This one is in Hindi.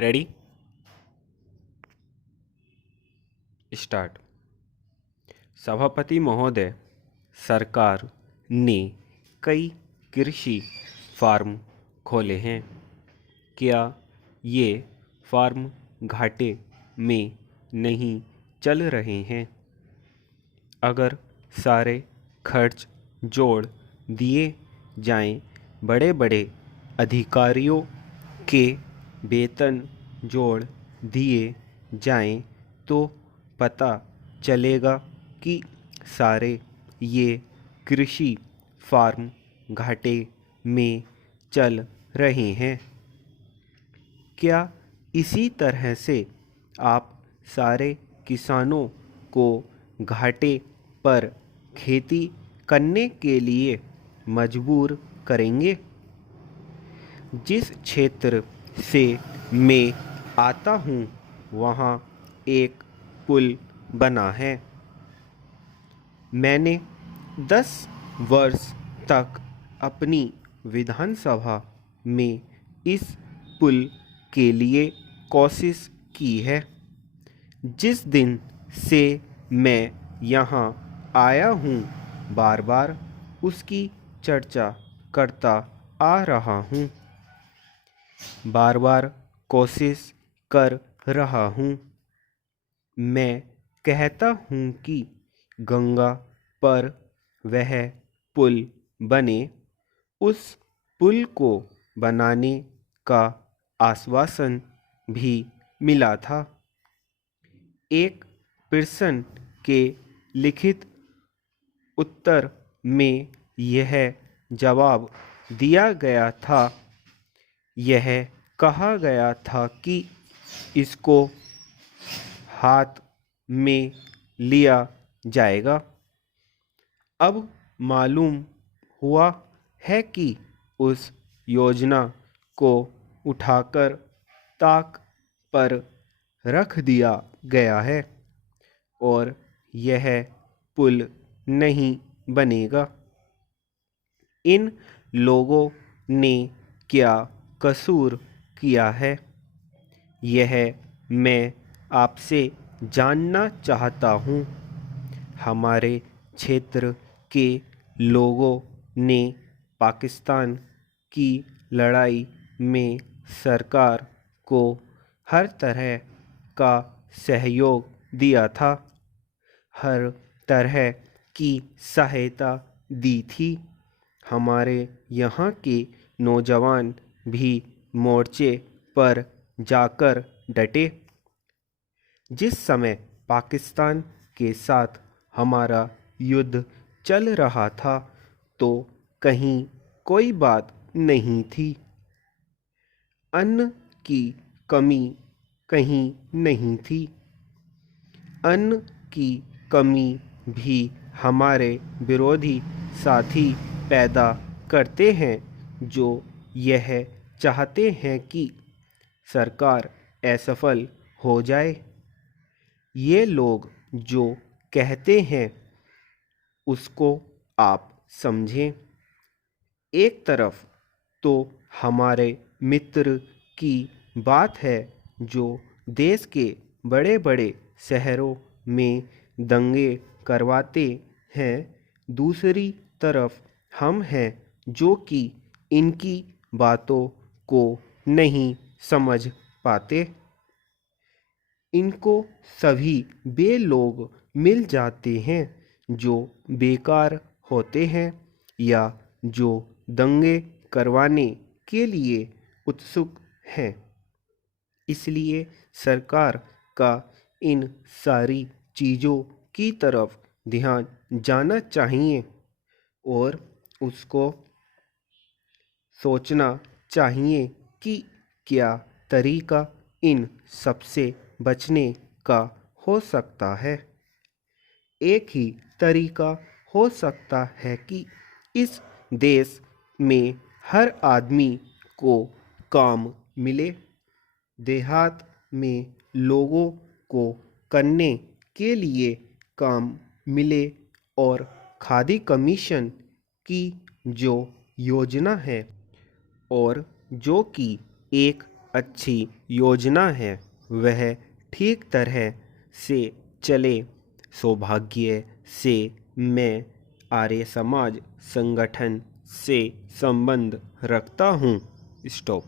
Ready start. सभापति महोदय, सरकार ने कई कृषि फार्म खोले हैं। क्या ये फार्म घाटे में नहीं चल रहे हैं? अगर सारे खर्च जोड़ दिए जाएं, बड़े बड़े अधिकारियों के वेतन जोड़ दिए जाएं, तो पता चलेगा कि सारे ये कृषि फार्म घाटे में चल रहे हैं। क्या इसी तरह से आप सारे किसानों को घाटे पर खेती करने के लिए मजबूर करेंगे? जिस क्षेत्र से मैं आता हूँ, वहाँ एक पुल बना है। मैंने 10 वर्ष तक अपनी विधानसभा में इस पुल के लिए कोशिश की है। जिस दिन से मैं यहाँ आया हूँ, बार बार उसकी चर्चा करता आ रहा हूँ, बार बार कोशिश कर रहा हूँ। मैं कहता हूँ कि गंगा पर वह पुल बने। उस पुल को बनाने का आश्वासन भी मिला था। एक प्रश्न के लिखित उत्तर में यह जवाब दिया गया था। यह कहा गया था कि इसको हाथ में लिया जाएगा। अब मालूम हुआ है कि उस योजना को उठाकर ताक पर रख दिया गया है और यह पुल नहीं बनेगा। इन लोगों ने क्या कसूर किया है, यह मैं आपसे जानना चाहता हूँ। हमारे क्षेत्र के लोगों ने पाकिस्तान की लड़ाई में सरकार को हर तरह का सहयोग दिया था, हर तरह की सहायता दी थी। हमारे यहाँ के नौजवान भी मोर्चे पर जाकर डटे। जिस समय पाकिस्तान के साथ हमारा युद्ध चल रहा था, तो कहीं कोई बात नहीं थी। अन्न की कमी कहीं नहीं थी। अन्न की कमी भी हमारे विरोधी साथी पैदा करते हैं, जो यह चाहते हैं कि सरकार असफल हो जाए। ये लोग जो कहते हैं उसको आप समझें। एक तरफ तो हमारे मित्र की बात है जो देश के बड़े बड़े शहरों में दंगे करवाते हैं, दूसरी तरफ हम हैं जो कि इनकी बातों को नहीं समझ पाते। इनको सभी वे लोग मिल जाते हैं जो बेकार होते हैं या जो दंगे करवाने के लिए उत्सुक हैं। इसलिए सरकार का इन सारी चीज़ों की तरफ ध्यान जाना चाहिए और उसको सोचना चाहिए कि क्या तरीका इन सबसे बचने का हो सकता है। एक ही तरीका हो सकता है कि इस देश में हर आदमी को काम मिले। देहात में लोगों को करने के लिए काम मिले और खादी कमीशन की जो योजना है और जो कि एक अच्छी योजना है, वह ठीक तरह से चले। सौभाग्य से मैं आर्य समाज संगठन से संबंध रखता हूँ। स्टॉप।